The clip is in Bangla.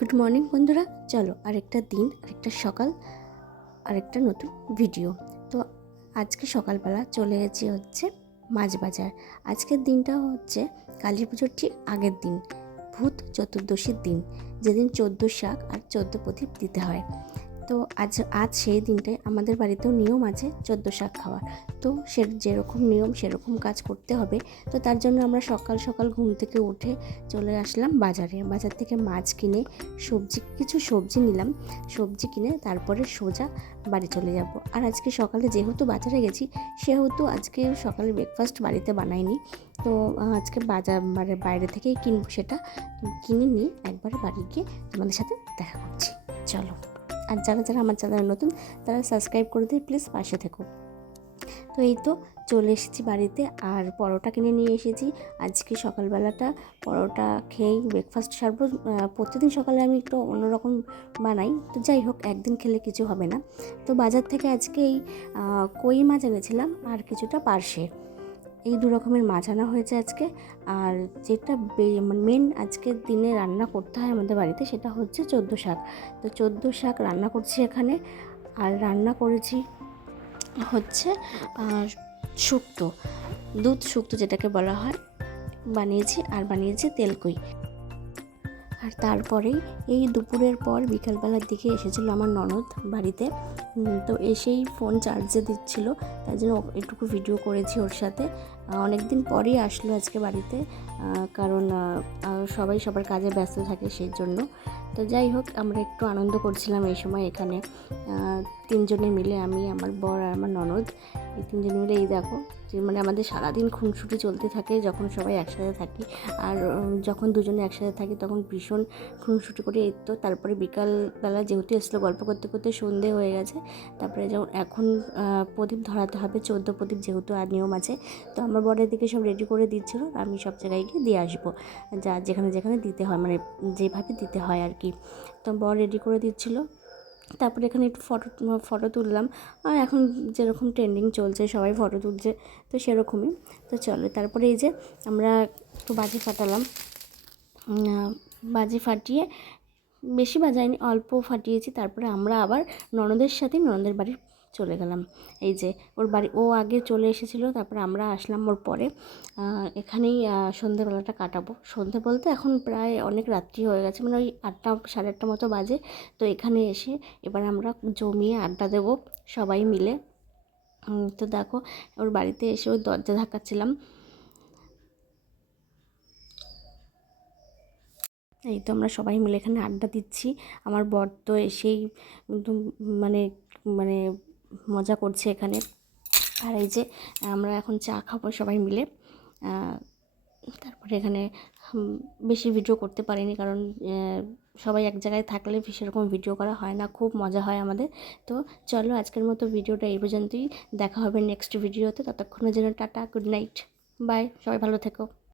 গুড মর্নিং বন্ধুরা। চলো, আরেকটা দিন, আরেকটা সকাল, আরেকটা নতুন ভিডিও তো আজকে সকালবেলা চলে গেছি হচ্ছে মাছ বাজার আজকের দিনটা হচ্ছে কালী পুজোর ঠিক আগের দিন ভূত চতুর্দশীর দিন। যেদিন চোদ্দ শাক আর চোদ্দ প্রদীপ দিতে হয়। তো আজ আজ সেই দিনটায় আমাদের বাড়িতেও নিয়ম আছে চোদ্দ শাক খাওয়ার। তো সে যেরকম নিয়ম সেরকম কাজ করতে হবে। তো তার জন্য আমরা সকাল সকাল ঘুম থেকে উঠে চলে আসলাম বাজারে। বাজার থেকে মাছ কিনে, সবজি, কিছু সবজি নিলাম। সবজি কিনে তারপরে সোজা বাড়ি চলে যাব। আর আজকে সকালে যেহেতু বাজারে গেছি, সেহেতু আজকে সকালে ব্রেকফাস্ট বাড়িতে বানাইনি। তো আজকে বাজার মানে বাইরে থেকেই কিনবো সেটা। কিনে নিয়ে একবারে বাড়ি গিয়ে তোমাদের সাথে দেখা করছি। চলো। আর যারা যারা আমার চ্যানেল নতুন, তারা সাবস্ক্রাইব করে দিয়ে প্লিজ পাশে থেকো। তো এই তো চলে এসেছি বাড়িতে আর পরোটা কিনে নিয়ে এসেছি। আজকে সকালবেলাটা পরোটা খেয়েই ব্রেকফাস্ট সারবো। প্রতিদিন সকালে আমি একটু অন্যরকম বানাই। তো যাই হোক, একদিন খেলে কিছু হবে না। তো বাজার থেকে আজকে এই কই মাছ এনেছিলাম আর কিছুটা পার্শে। এই দু রকমের মাছ আনা হয়েছে আজকে। আর যেটা মেন আজকের দিনে রান্না করতে হয় আমাদের বাড়িতে সেটা হচ্ছে চোদ্দ শাক। তো চোদ্দ শাক রান্না করছি এখানে। আর রান্না করেছি হচ্ছে শুক্তো। দুধ শুক্তো যেটাকে বলা হয়। বানিয়েছি, আর বানিয়েছি তেলকই। আর তারপরেই এই দুপুরের পর বিকালবেলার দিকে এসেছিল আমার ননদ বাড়িতে। তো এসেই ফোন চার্জে দিচ্ছিল তাই জন্য এটুকু ভিডিও করেছি ওর সাথে। অনেক দিন পরই আসলো আজকে বাড়িতে কারণ সবাই সবার কাজে ব্যস্ত থাকে সেই জন্য। তো যাই হোক, আমরা একটু আনন্দ করছিলাম এই সময় এখানে। তিনজনে মিলে আমি, আমার বর আর আমার ননদ। এই তিনজনে মিলে, এই দেখো যে মানে আমাদের সারাদিন খুনসুটি চলতে থাকে যখন সবাই একসাথে থাকি। আর যখন দুজনে একসাথে থাকি তখন ভীষণ খুনসুটি করে। এই তো তারপরে বিকালবেলা যেহেতু এসলো গল্প করতে করতে সন্ধে হয়ে গেছে। তারপরে যেমন এখন প্রদীপ ধরাতে হবে, চোদ্দ প্রদীপ যেহেতু আর নিয়ম আছে। তো আমার বরের দিকে সব রেডি করে দিচ্ছিল, আমি সব জায়গায় গিয়ে দিয়ে আসব। যা যেখানে যেখানে দিতে হয় মানে যেভাবে দিতে হয় আর কি। তো বর রেডি করে দিচ্ছিল। তারপরে এখানে একটু ফটো ফটো তুললাম। আর এখন যেরকম ট্রেন্ডিং চলছে, সবাই ফটো তুলছে, তো সেরকমই। তো চলে, তারপরে এই যে আমরা একটু বাজি ফাটালাম। বাজি ফাটিয়ে বেশি বাজাইনি অল্প ফাটিয়েছি। তারপরে আমরা আবার ননদের সাথে, ননদের বাড়ি চলে গেলাম। এই যে ওর বাড়ি, ও আগে চলে এসেছিল, তারপরে আমরা আসলাম ওর পরে। এখানেই সন্ধেবেলাটা কাটাবো। সন্ধে বলতে এখন প্রায় অনেক রাত্রি হয়ে গেছে মানে ওই আটটা, সাড়ে আটটা মতো বাজে। তো এখানে এসে এবার আমরা জমিয়ে আড্ডা দেবো সবাই মিলে। তো দেখো, ওর বাড়িতে এসে ওই দরজা ধাক্কাচ্ছিলাম। এই তো আমরা সবাই মিলে এখানে আড্ডা দিচ্ছি। আমার বর তো এসেই মানে মানে মজা করছে এখানে। আর এই যে আমরা এখন চা খাব সবাই মিলে। তারপরে এখানে বেশি ভিডিও করতে পারিনি কারণ সবাই এক জায়গায় থাকলে সেরকম ভিডিও করা হয় না। খুব মজা হয় আমাদের। তো চলো আজকের মতো ভিডিওটা এই পর্যন্তই। দেখা হবে নেক্সট ভিডিওতে ততক্ষণের জন্য টাটা গুড নাইট বাই সবাই ভালো থেকো।